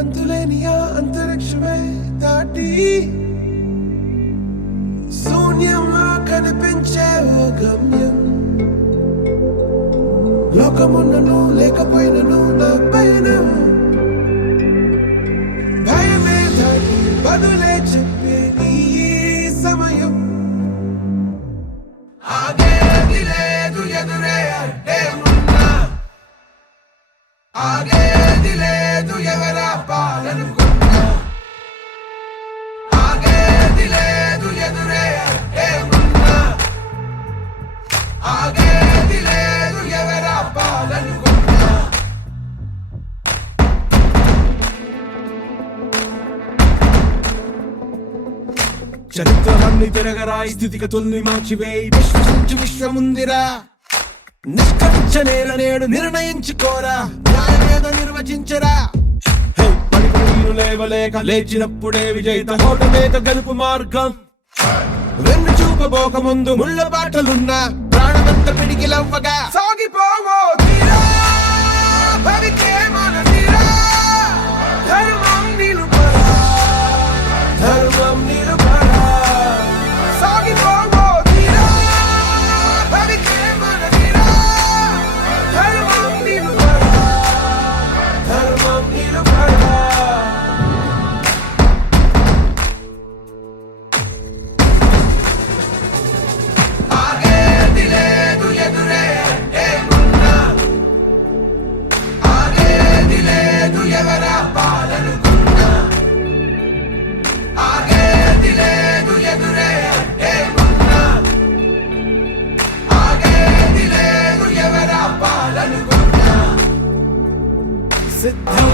అంతులేని ఆ అంతరిక్షమే దాటి శూన్యంలో కనిపించే ఓ గమ్యం. లోకమున్నను లేకపోయినను నా పయనం భయమే దాటి బదులే చెప్పే నీ సమయం. ఆగేది లేదు ఎదురే అంటే ఉన్నా, ఆగేది లేదు ఎవరా పాలనుకున్నా, ఆగేది లేదు ఎదురే అంటే ఉన్నా, ఆగేది లేదు ఎవరా పాలనుకున్నా. చరిత్రలన్నీ తిరగరా, స్థితిగతుల్ని మార్చివేయి, విశ్వసించు విశ్వముందిరా. నిష్కరించనేల నేడు నిర్ణయించుకోరా, న్యాయమేదో నిర్వచించరా. పడిపోయిను లేవలేక లేచినప్పుడే విజేత, ఓటమేక గెలుపు మార్గం. వెన్ను చూపబోక ముందు ముళ్ళ బాటలున్నా, ప్రాణమంత పిడికిలవ్వగా సాగిపోవో తీరా. భవికే మన తీరా, ధర్మం నిలుపరా, ధర్మం నిలుపరా. సాగిపోవో తీరా, భవికే మన తీరా, ధర్మం నిలుపరా, ధర్మం నిలుపరా. ఆగేది లేదు ఎదురే అంటే ఉన్నా, ఆగేది లేదు ఎవరా పాలనుకున్నా, ఆగేది లేదు ఎదురే అంటే ఉన్నా, ఆగేది లేదు ఎవరా పాలనుకున్నా. సిద్ధం